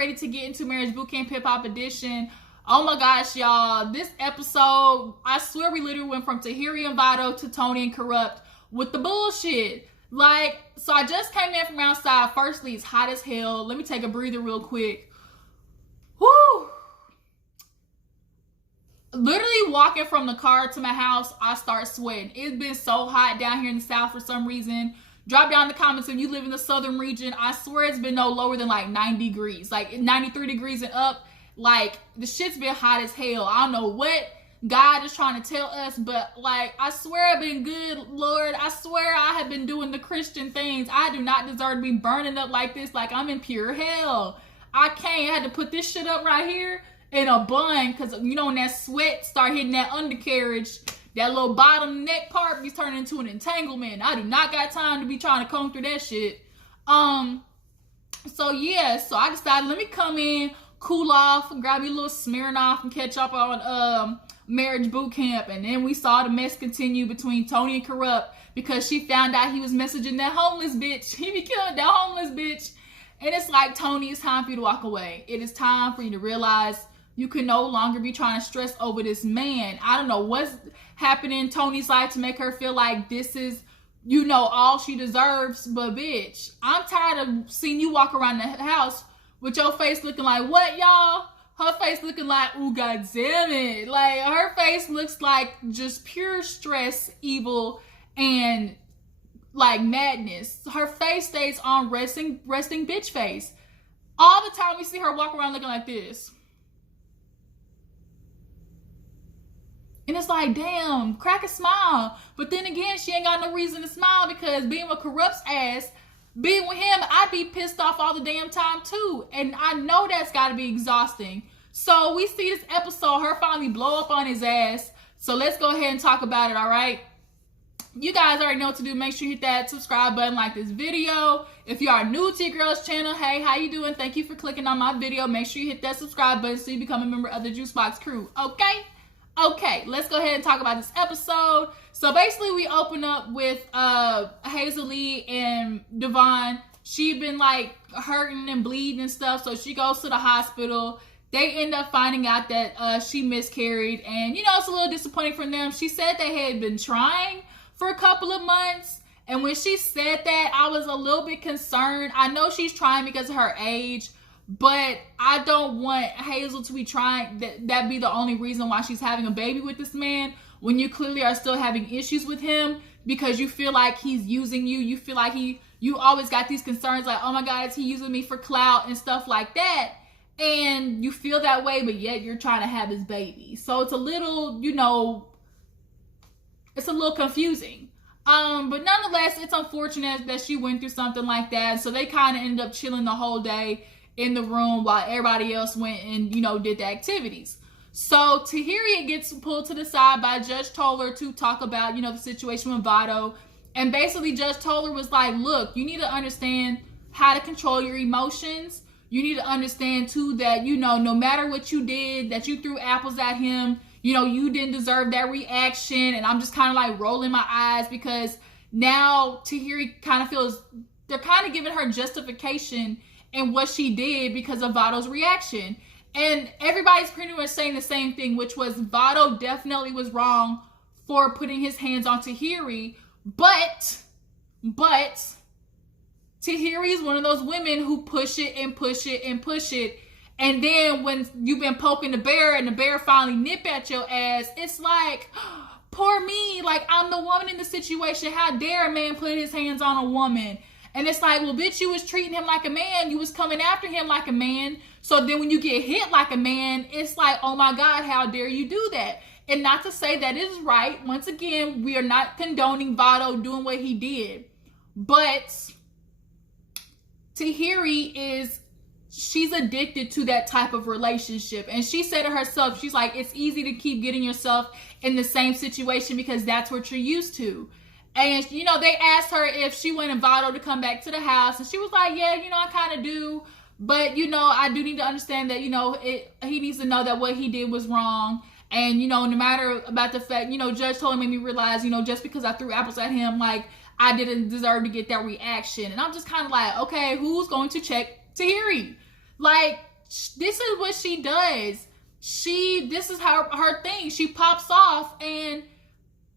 ready to get into Marriage Bootcamp Hip Hop Edition. Oh my gosh, y'all. This episode, I swear we literally went from Tahiry and Vado to Toni and Kurupt with the bullshit. Like, so I just came in from outside. Firstly, it's hot as hell. Let me take a breather real quick. Whoo! Literally walking from the car to my house, I start sweating. It's been so hot down here in the South for some reason. Drop down in the comments if you live in the southern region. I swear it's been no lower than like 90 degrees. Like 93 degrees and up. Like, the shit's been hot as hell. I don't know what God is trying to tell us, but like, I swear I've been good, Lord. I swear I have been doing the Christian things. I do not deserve to be burning up like this. Like, I'm in pure hell. I can't. I had to put this shit up right here in a bun, because you know when that sweat start hitting that undercarriage, that little bottom neck part be turning into an entanglement. I do not got time to be trying to comb through that shit. So yeah, so I decided, let me come in, cool off, grab me a little Smirnoff and catch up on Marriage Bootcamp. And then we saw the mess continue between Toni and Kurupt, because she found out he was messaging that homeless bitch. He be killing that homeless bitch. And it's like, Toni, it's time for you to walk away. It is time for you to realize you can no longer be trying to stress over this man. I don't know what's happening in Toni's life to make her feel like this is, you know, all she deserves. But bitch, I'm tired of seeing you walk around the house with your face looking like what, y'all? Her face looking like, ooh, god damn it. Like, her face looks like just pure stress, evil, and like madness. Her face stays on resting bitch face. All the time we see her walk around looking like this. And it's like, damn, crack a smile. But then again, she ain't got no reason to smile, because being with Kurupt's ass, being with him, I'd be pissed off all the damn time too. And I know that's got to be exhausting. So we see this episode, her finally blow up on his ass. So let's go ahead and talk about it, all right? You guys already know what to do. Make sure you hit that subscribe button, like this video. If you are new to your girl's channel, hey, how you doing? Thank you for clicking on my video. Make sure you hit that subscribe button so you become a member of the Juicebox crew, okay? Okay, let's go ahead and talk about this episode. So basically, we open up with Hazel Lee and Devon. She'd been like hurting and bleeding and stuff, so she goes to the hospital. They end up finding out that she miscarried, and you know, it's a little disappointing for them. She said they had been trying for a couple of months, and when she said that, I was a little bit concerned. I know she's trying because of her age, but I don't want Hazel to be trying, that be the only reason why she's having a baby with this man, when you clearly are still having issues with him because you feel like he's using you. You feel like you always got these concerns like, oh my God, is he using me for clout and stuff like that? And you feel that way, but yet you're trying to have his baby. So it's a little, you know, it's a little confusing. But nonetheless, it's unfortunate that she went through something like that. So they kind of ended up chilling the whole day in the room while everybody else went and, you know, did the activities. So Tahiry gets pulled to the side by Judge Toler to talk about, you know, the situation with Vado. And basically Judge Toler was like, look, you need to understand how to control your emotions. You need to understand too that, you know, no matter what you did, that you threw apples at him, you know, you didn't deserve that reaction. And I'm just kind of like rolling my eyes, because now Tahiry kind of feels they're kind of giving her justification in what she did because of Vado's reaction. And everybody's pretty much saying the same thing, which was Vado definitely was wrong for putting his hands on Tahiry, but Tahiry is one of those women who push it and push it and push it. And then when you've been poking the bear and the bear finally nip at your ass, it's like, poor me, like I'm the woman in the situation. How dare a man put his hands on a woman? And it's like, well, bitch, you was treating him like a man. You was coming after him like a man. So then when you get hit like a man, it's like, oh my God, how dare you do that? And not to say that is right. Once again, we are not condoning Vado doing what he did. But Tahiry she's addicted to that type of relationship. And she said it herself, she's like, it's easy to keep getting yourself in the same situation because that's what you're used to. And, you know, they asked her if she wanted Vado to come back to the house. And she was like, yeah, you know, I kind of do. But, you know, I do need to understand that, you know, he needs to know that what he did was wrong. And, you know, no matter about the fact, you know, Judge Toler made me realize, you know, just because I threw apples at him, like, I didn't deserve to get that reaction. And I'm just kind of like, okay, who's going to check Tahiry? Like, this is what she does. This is her thing. She pops off, and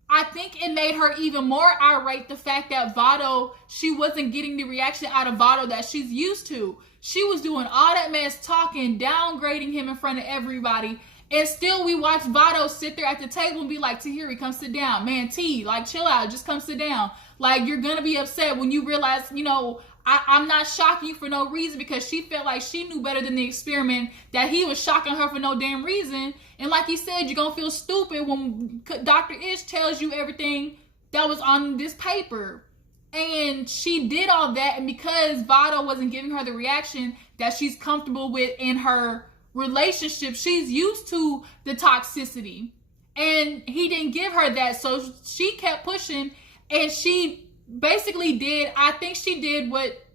I think it made her even more irate, the fact that Vado, she wasn't getting the reaction out of Vado that she's used to. She was doing all that mess, talking, downgrading him in front of everybody. And still we watch Vado sit there at the table and be like, Tahiry, come sit down. Man, T, like, chill out. Just come sit down. Like, you're going to be upset when you realize, you know, I'm not shocking you for no reason, because she felt like she knew better than the experiment, that he was shocking her for no damn reason. And like he said, you're going to feel stupid when Dr. Ish tells you everything that was on this paper. And she did all that, and because Vado wasn't giving her the reaction that she's comfortable with in her relationship, she's used to the toxicity. And he didn't give her that, so she kept pushing, and she basically did, I think she did what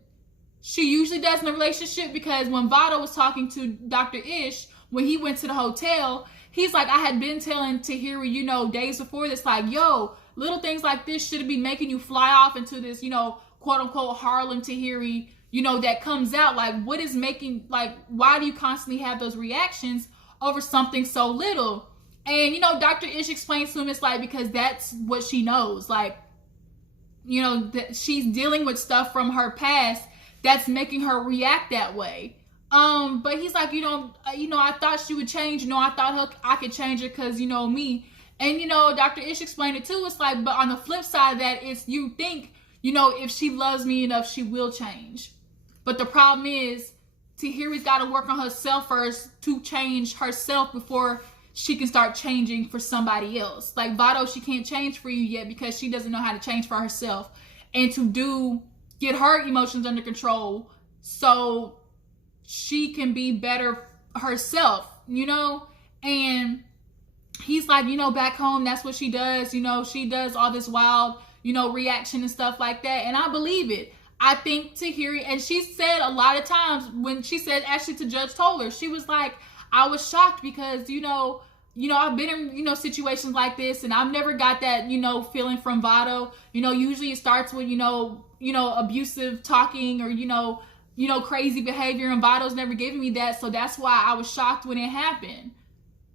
she usually does in a relationship, because when Vado was talking to Dr. Ish, when he went to the hotel, he's like, I had been telling Tahiry, you know, days before this, like, yo, little things like this shouldn't be making you fly off into this, you know, quote unquote Harlem Tahiry, you know, that comes out. Like, what is making, like, why do you constantly have those reactions over something so little? And, you know, Dr. Ish explains to him, it's like, because that's what she knows. Like, you know, that she's dealing with stuff from her past that's making her react that way. But he's like, you know, I thought she would change. You know, I thought I could change her because, you know, me. And, you know, Dr. Ish explained it too. It's like, but on the flip side of that, it's, you think, you know, if she loves me enough, she will change. But the problem is, Tahiry's got to work on herself first to change herself before she can start changing for somebody else. Like Vado, she can't change for you yet because she doesn't know how to change for herself. And to get her emotions under control so she can be better herself, you know? And he's like, you know, back home, that's what she does. You know, she does all this wild, you know, reaction and stuff like that. And I believe it. I think Tahiry, and she said a lot of times when she said actually to Judge Toler, she was like, I was shocked because, you know, I've been in, you know, situations like this, and I've never got that, you know, feeling from Vado. You know, usually it starts with, you know, abusive talking or, you know, crazy behavior, and Vado's never given me that. So that's why I was shocked when it happened.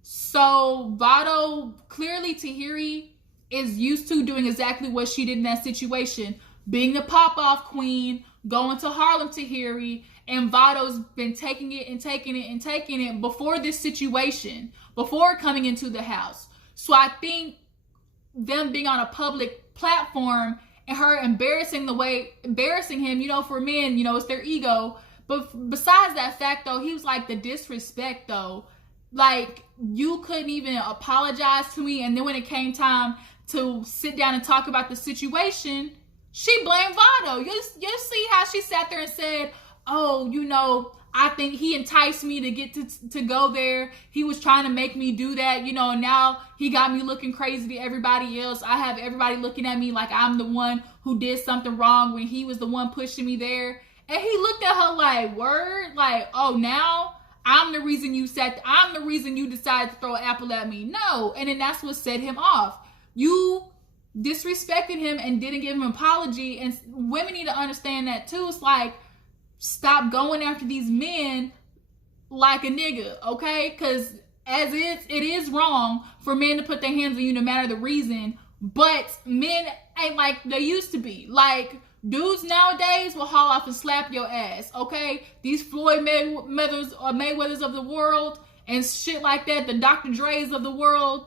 So Vado, clearly Tahiry is used to doing exactly what she did in that situation, being the pop-off queen, going to Harlem Tahiry, and Vado's been taking it before this situation, before coming into the house. So I think them being on a public platform and her embarrassing him, you know, for men, you know, it's their ego. But besides that fact, though, he was like, the disrespect, though, like, you couldn't even apologize to me. And then when it came time to sit down and talk about the situation, she blamed Vado. You see how she sat there and said, oh, you know, I think he enticed me to get to go there. He was trying to make me do that, you know, and now he got me looking crazy to everybody else. I have everybody looking at me like I'm the one who did something wrong when he was the one pushing me there. And he looked at her like, word? Like, oh, now I'm the reason you decided to throw an apple at me. No. And then that's what set him off. You disrespected him and didn't give him an apology. And women need to understand that too. It's like, stop going after these men like a nigga, okay? Because it is wrong for men to put their hands on you no matter the reason, but men ain't like they used to be. Like, dudes nowadays will haul off and slap your ass, okay? These Floyd Mayweathers of the world and shit like that, the Dr. Dre's of the world,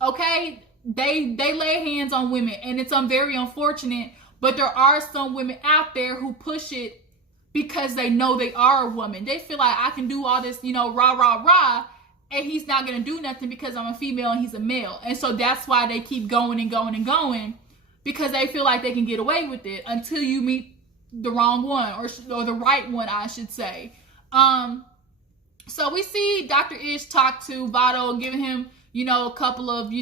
okay? They lay hands on women, and it's very unfortunate, but there are some women out there who push it because they know they are a woman. They feel like, I can do all this, you know, rah, rah, rah, and he's not going to do nothing because I'm a female and he's a male. And so that's why they keep going and going and going, because they feel like they can get away with it until you meet the wrong one, or the right one, I should say. So we see Dr. Ish talk to Vado, giving him, you know, a couple of,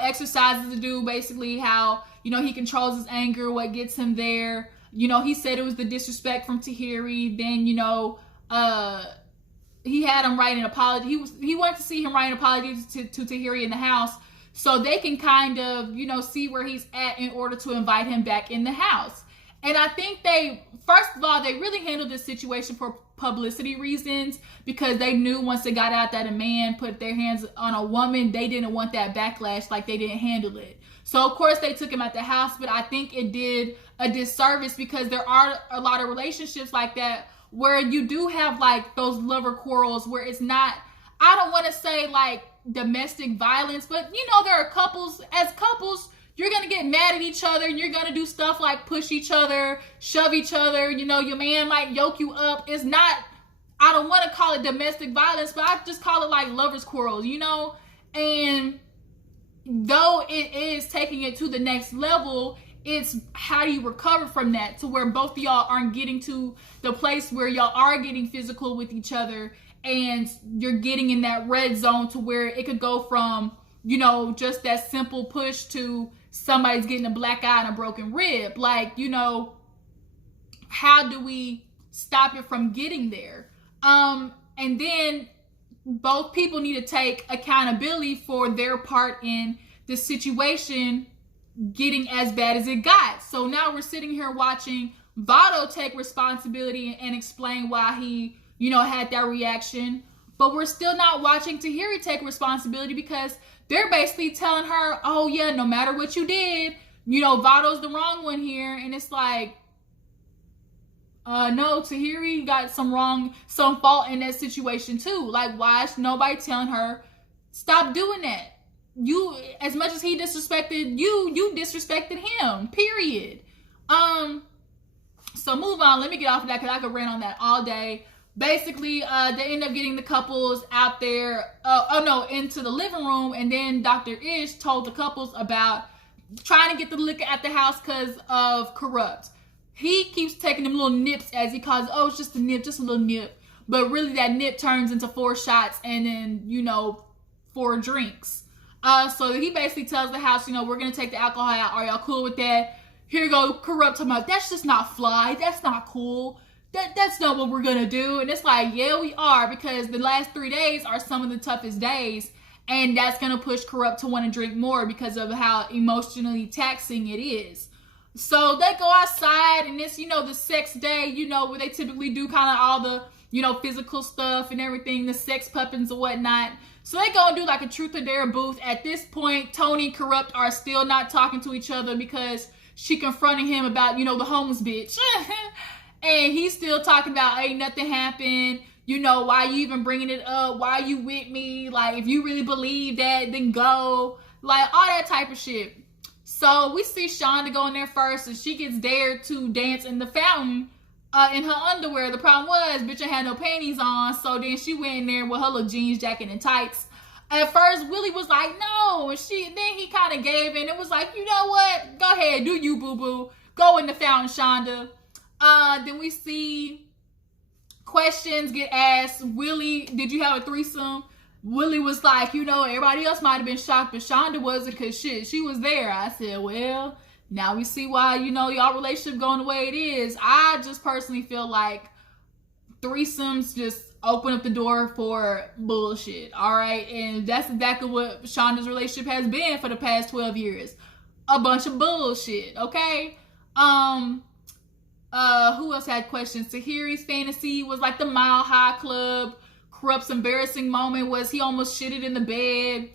exercises to do, basically how, you know, he controls his anger, what gets him there. You know, he said it was the disrespect from Tahiry. Then, you know, he had him write an apology. He wanted to see him write an apology to Tahiry in the house so they can kind of, you know, see where he's at in order to invite him back in the house. And I think they, first of all, they really handled this situation for publicity reasons, because they knew once it got out that a man put their hands on a woman, they didn't want that backlash, like they didn't handle it. So of course they took him out the house, but I think it did a disservice, because there are a lot of relationships like that where you do have like those lover quarrels where it's not, I don't want to say like domestic violence, but you know, there are couples, as couples, you're going to get mad at each other and you're going to do stuff like push each other, shove each other. You know, your man might yoke you up. It's not, I don't want to call it domestic violence, but I just call it like lovers quarrels, you know? And though it is taking it to the next level, it's how do you recover from that to where both of y'all aren't getting to the place where y'all are getting physical with each other, and you're getting in that red zone to where it could go from, you know, just that simple push to somebody's getting a black eye and a broken rib. Like, you know, how do we stop it from getting there? And then both people need to take accountability for their part in the situation getting as bad as it got. So now we're sitting here watching Vado take responsibility and explain why he, you know, had that reaction. But we're still not watching Tahiry take responsibility, because they're basically telling her, oh yeah, no matter what you did, you know, Vado's the wrong one here. And it's like, no, Tahiry got some fault in that situation too. Like, why is nobody telling her, stop doing that? You, as much as he disrespected you disrespected him, period. So move on. Let me get off of that, because I could rant on that all day. Basically, they end up getting the couples out there, into the living room, and then Dr. Ish told the couples about trying to get the liquor at the house because of kurupts. He keeps taking them little nips, as he calls it. Oh, it's just a nip, just a little nip. But really that nip turns into 4 shots and then, you know, 4 drinks. So he basically tells the house, you know, we're going to take the alcohol out. Are y'all cool with that? Here you go, Kurupt talking about, that's just not fly. That's not cool. That's not what we're going to do. And it's like, yeah, we are, because the last 3 days are some of the toughest days. And that's going to push Kurupt to want to drink more because of how emotionally taxing it is. So they go outside, and it's, you know, the sex day, you know, where they typically do kind of all the, you know, physical stuff and everything, the sex puppins and whatnot. So they go and do like a truth or dare booth. At this point, Toni and Kurupt are still not talking to each other because she confronted him about, you know, the homeless bitch. And he's still talking about, ain't nothing happened. You know, why you even bringing it up? Why you with me? Like, if you really believe that, then go. Like, all that type of shit. So we see Shonda go in there first, and she gets dared to dance in the fountain in her underwear. The problem was, bitch, I had no panties on. So then she went in there with her little jeans jacket and tights. At first, Willie was like, no. And then he kind of gave in. It was like, you know what? Go ahead, do you, boo-boo. Go in the fountain, Shonda. Then we see questions get asked. Willie, did you have a threesome? Willie was like, you know, everybody else might have been shocked, but Shonda wasn't, because shit, she was there. I said, well, now we see why, you know, y'all relationship going the way it is. I just personally feel like threesomes just open up the door for bullshit, all right? And that's exactly what Shonda's relationship has been for the past 12 years. A bunch of bullshit, okay? Who else had questions? Tahiry's fantasy was like the Mile High Club. Kurupt's embarrassing moment was he almost shitted in the bed.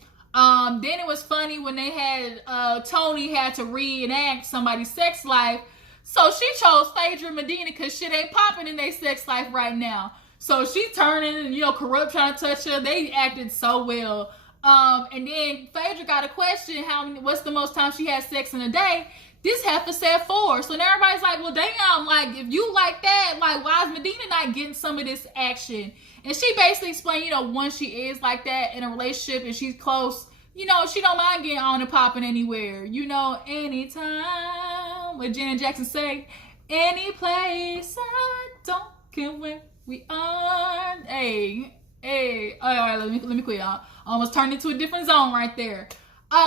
Then it was funny when they had Toni had to reenact somebody's sex life. So she chose Phaedra and Medina because shit ain't popping in their sex life right now. So she turning and, you know, Kurupt trying to touch her. They acted so well. And then Phaedra got a question, what's the most time she had sex in a day? This heifer said 4. So now everybody's like, well, damn, like, if you like that, like, why is Medina not getting some of this action? And she basically explained, you know, once she is like that in a relationship and she's close, you know, she don't mind getting on and popping anywhere. You know, anytime, what Janet Jackson say, any place, I don't care where we are. Hey, all right, let me quit, y'all. Almost turned into a different zone right there.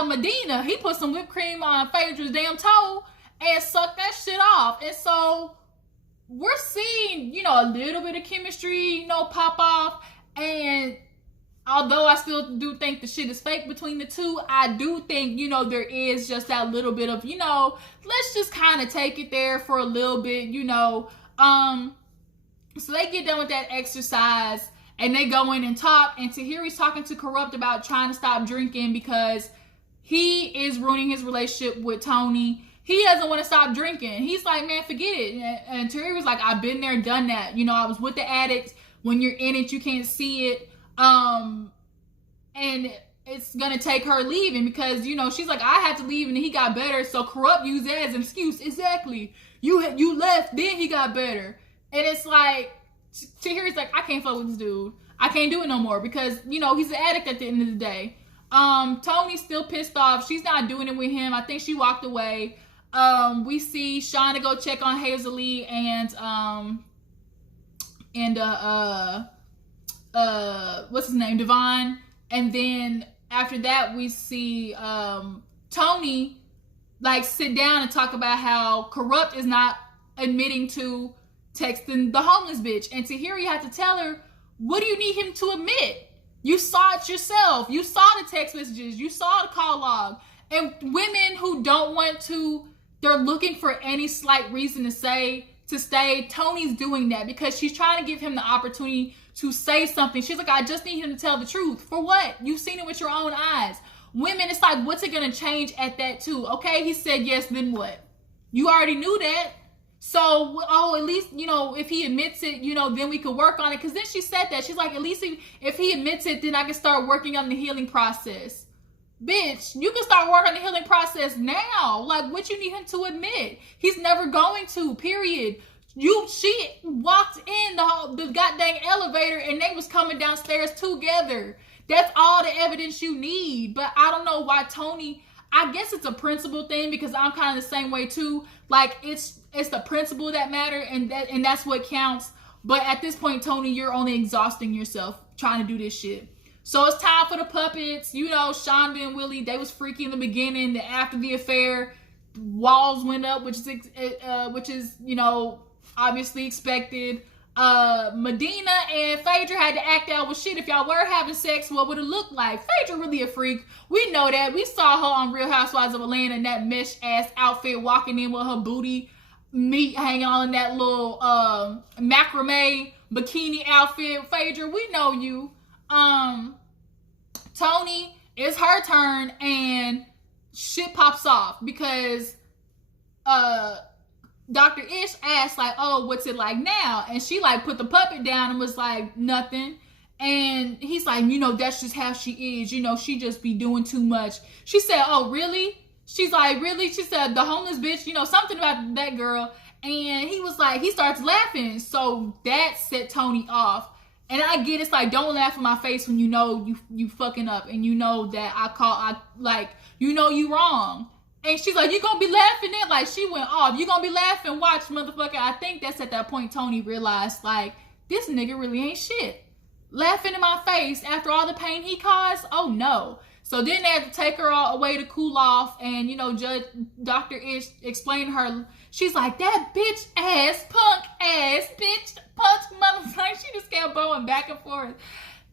Medina, he put some whipped cream on Phaedra's damn toe and sucked that shit off. And so we're seeing, you know, a little bit of chemistry, you know, pop off. And although I still do think the shit is fake between the two, I do think, you know, there is just that little bit of, you know, let's just kind of take it there for a little bit, you know. So they get done with that exercise and they go in and talk, and Tahiry's talking to Kurupt about trying to stop drinking because he is ruining his relationship with Toni. He doesn't want to stop drinking. He's like, man, forget it. And Tahiry's like, I've been there, done that. You know, I was with the addicts. When you're in it, you can't see it. And it's gonna take her leaving because, you know, she's like, I had to leave and he got better. So Kurupt used that as an excuse. Exactly. You left, then he got better. And it's like, Tahiry's like, I can't fuck with this dude. I can't do it no more because, you know, he's an addict at the end of the day. Toni's still pissed off. She's not doing it with him. I think she walked away. We see Shauna go check on Hazel-Lee and what's his name? Devon. And then after that, we see Toni like sit down and talk about how Kurupt is not admitting to texting the homeless bitch. And Tahiry had to tell her, what do you need him to admit? You saw it yourself. You saw the text messages. You saw the call log. And women who don't want to, they're looking for any slight reason to stay. Toni's doing that because she's trying to give him the opportunity to say something. She's like, I just need him to tell the truth. For what? You've seen it with your own eyes. Women, it's like, what's it going to change at that too? Okay, he said yes, then what? You already knew that. So, oh, at least, you know, if he admits it, you know, then we could work on it. Because then she said that. She's like, at least if he admits it, then I can start working on the healing process. Bitch, you can start working on the healing process now. Like, what you need him to admit? He's never going to, period. She walked in the goddamn elevator and they was coming downstairs together. That's all the evidence you need. But I don't know why Toni, I guess it's a principle thing because I'm kind of the same way too. Like, it's the principle that matter and that's what counts. But at this point, Toni, you're only exhausting yourself trying to do this shit. So it's time for the puppets. You know, Shonda and Willie, they was freaky in the beginning. After the affair, walls went up, which is, you know, obviously expected. Medina and Phaedra had to act out with shit. If y'all were having sex, what would it look like? Phaedra really a freak. We know that. We saw her on Real Housewives of Atlanta in that mesh ass outfit, walking in with her booty meat hanging on in that little macrame bikini outfit. Phaedra, we know you. Toni, it's her turn and shit pops off because Dr. Ish asked like, oh, what's it like now? And she like put the puppet down and was like, nothing. And he's like, you know, that's just how she is. You know, she just be doing too much. She said, oh, really? She's like, really? She said, the homeless bitch, you know, something about that girl. And he was like, he starts laughing. So that set Toni off. And I get it's like, don't laugh in my face when you know you fucking up. And you know that you know you wrong. And she's like, you gonna be laughing at? Like, she went off. You gonna be laughing? Watch, motherfucker. I think that's at that point Toni realized, like, this nigga really ain't shit. Laughing in my face after all the pain he caused? Oh, no. So then they had to take her away to cool off. And, you know, Dr. Ish explained to her. She's like, that bitch ass, punk ass, bitch, punch motherfucker. She just kept going back and forth.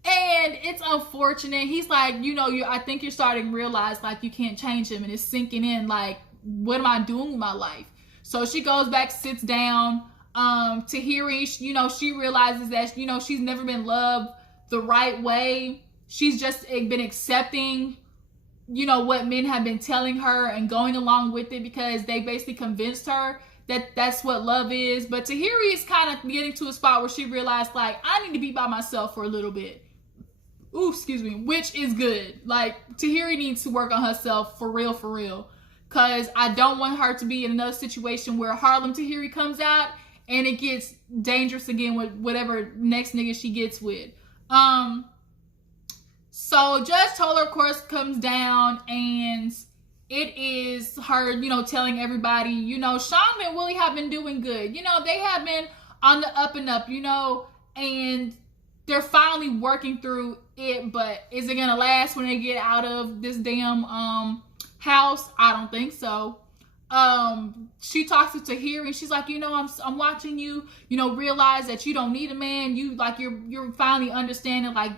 And it's unfortunate. He's like, you know, I think you're starting to realize, like, you can't change him. And it's sinking in, like, what am I doing with my life? So she goes back, sits down. Tahiry, you know, she realizes that, you know, she's never been loved the right way. She's just been accepting, you know, what men have been telling her and going along with it because they basically convinced her that that's what love is. But Tahiry is kind of getting to a spot where she realized, like, I need to be by myself for a little bit. Ooh, excuse me, which is good. Like, Tahiry needs to work on herself for real, because I don't want her to be in another situation where Harlem Tahiry comes out and it gets dangerous again with whatever next nigga she gets with. So Judge Toler, of course, comes down and it is her, you know, telling everybody, you know, Sean and Willie have been doing good. You know, they have been on the up and up, you know, and they're finally working through it, but is it gonna last when they get out of this damn house? I don't think so. she talks to Tahiry and she's like, I'm watching you, realize that you don't need a man. You're finally understanding, like,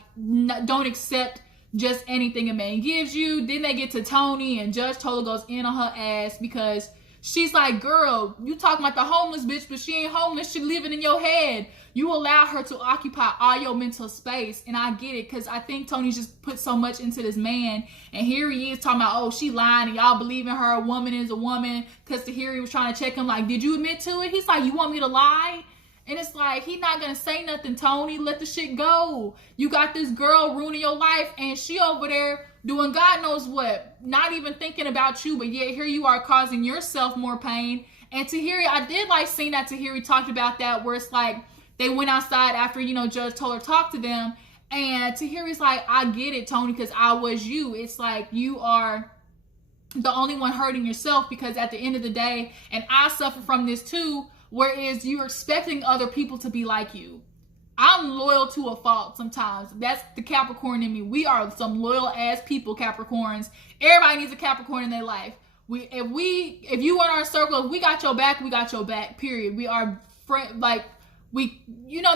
don't accept just anything a man gives you. Then they get to Toni and Judge Toler goes in on her ass because she's like, girl, you talking about the homeless bitch, but she ain't homeless. She living in your head. You allow her to occupy all your mental space. And I get it, because I think Toni just put so much into this man. And here he is talking about, oh, she lying and y'all believe in her. A woman is a woman. Because Tahiry was trying to check him like, did you admit to it? He's like, you want me to lie? And it's like, he's not going to say nothing, Toni. Let the shit go. You got this girl ruining your life, and she over there doing God knows what. Not even thinking about you, but yet here you are causing yourself more pain. And Tahiry, I did like seeing that Tahiry talked about that, where it's like, they went outside after, Judge Toler talked to them. And Tahiry's like, I get it, Toni, because I was you. It's like, you are the only one hurting yourself, because at the end of the day, and I suffer from this too, whereas you're expecting other people to be like you. I'm loyal to a fault sometimes. That's the Capricorn in me. We are some loyal ass people, Capricorns. Everybody needs a Capricorn in their life. If you in our circle, if we got your back, we got your back, period. We are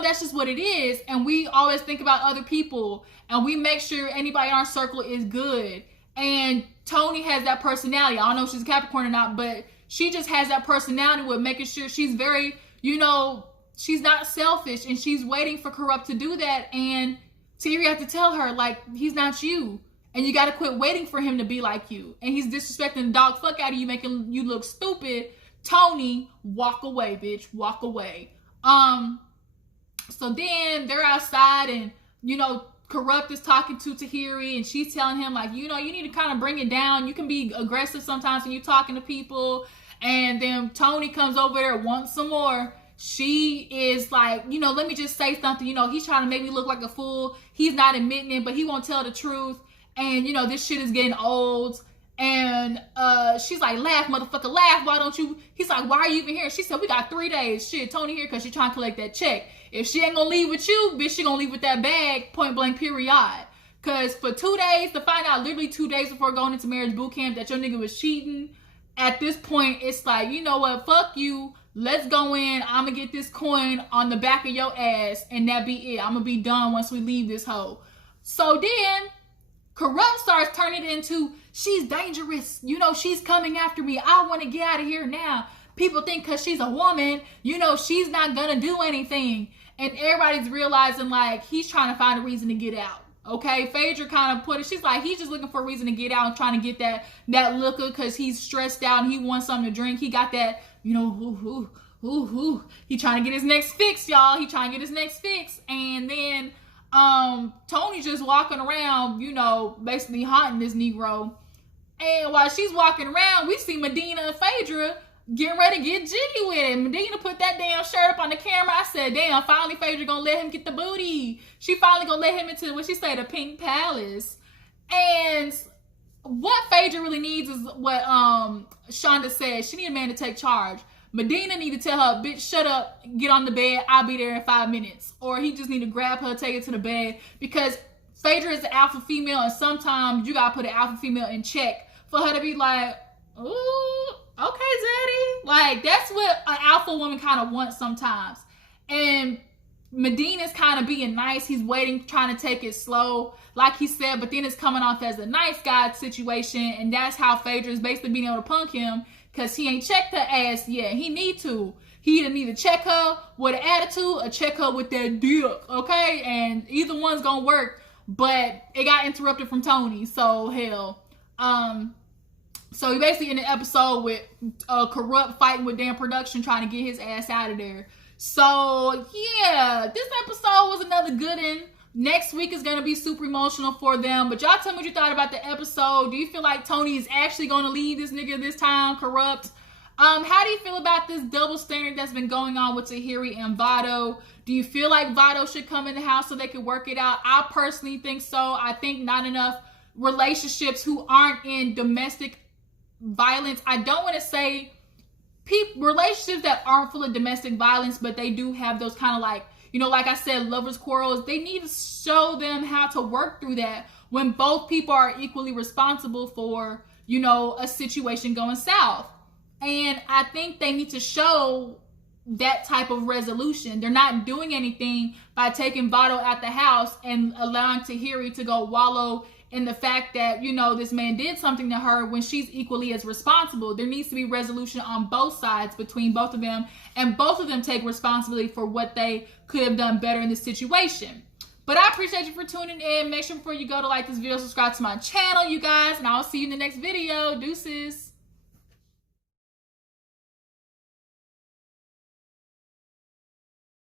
that's just what it is. And we always think about other people, and we make sure anybody in our circle is good. And Toni has that personality. I don't know if she's a Capricorn or not, but she just has that personality with making sure she's very, she's not selfish, and she's waiting for Kurupt to do that. And Tahiry had to tell her, like, he's not you. And you got to quit waiting for him to be like you. And he's disrespecting the dog fuck out of you, making you look stupid. Toni, walk away, bitch. Walk away. So then they're outside, and, Kurupt is talking to Tahiry, and she's telling him, like, you need to kind of bring it down. You can be aggressive sometimes when you're talking to people. And then Toni comes over there, wants some more. She is like, let me just say something. He's trying to make me look like a fool. He's not admitting it, but he won't tell the truth. And, this shit is getting old. And she's like, laugh, motherfucker, laugh. Why don't you? He's like, why are you even here? She said, we got 3 days. Shit, Toni here because she's trying to collect that check. If she ain't gonna leave with you, bitch, she gonna leave with that bag, point blank, period. Because for 2 days, to find out literally 2 days before going into marriage boot camp that your nigga was cheating, at this point, it's like, you know what? Fuck you. Let's go in. I'm gonna get this coin on the back of your ass, and that be it. I'm gonna be done once we leave this hoe. So then, Kurupt starts turning it into, she's dangerous. She's coming after me. I want to get out of here now. People think because she's a woman, she's not gonna do anything. And everybody's realizing, like, he's trying to find a reason to get out. Okay, Phaedra kind of put it, she's like, he's just looking for a reason to get out and trying to get that liquor because he's stressed out and he wants something to drink. He got that, he trying to get his next fix, y'all. He trying to get his next fix. And then Toni's just walking around, basically haunting this Negro. And while she's walking around, we see Medina and Phaedra getting ready to get jiggy with it. Medina put that damn shirt up on the camera. I said, damn, finally Phaedra gonna let him get the booty. She finally gonna let him into, what she say, the Pink Palace. And what Phaedra really needs is what Shonda said. She need a man to take charge. Medina need to tell her, bitch, shut up, get on the bed, I'll be there in 5 minutes. Or he just need to grab her, take her to the bed. Because Phaedra is the alpha female, and sometimes you gotta put an alpha female in check for her to be like, ooh, okay, Zaddy. Like, that's what an alpha woman kind of wants sometimes. And Medina's kind of being nice. He's waiting, trying to take it slow, like he said, but then it's coming off as a nice guy situation. And that's how Phaedra is basically being able to punk him, because he ain't checked her ass yet. He need to. He either need to check her with an attitude or check her with that dick, okay? And either one's gonna work. But it got interrupted from Toni, so hell. So he basically in the episode with Kurupt fighting with Dan Production, trying to get his ass out of there. So yeah, this episode was another good one. Next week is going to be super emotional for them. But y'all tell me what you thought about the episode. Do you feel like Toni is actually going to leave this nigga this time, Kurupt? How do you feel about this double standard that's been going on with Tahiry and Vado? Do you feel like Vado should come in the house so they can work it out? I personally think so. I think not enough relationships who aren't in domestic violence. I don't want to say relationships that aren't full of domestic violence, but they do have those kind of like, like I said, lovers quarrels. They need to show them how to work through that when both people are equally responsible for, a situation going south. And I think they need to show that type of resolution. They're not doing anything by taking Vado out the house and allowing Tahiry to go wallow in the fact that, you know, this man did something to her when she's equally as responsible. There needs to be resolution on both sides between both of them, and both of them take responsibility for what they could have done better in this situation. But I appreciate you for tuning in. Make sure before you go to like this video, subscribe to my channel, you guys, and I'll see you in the next video. Deuces.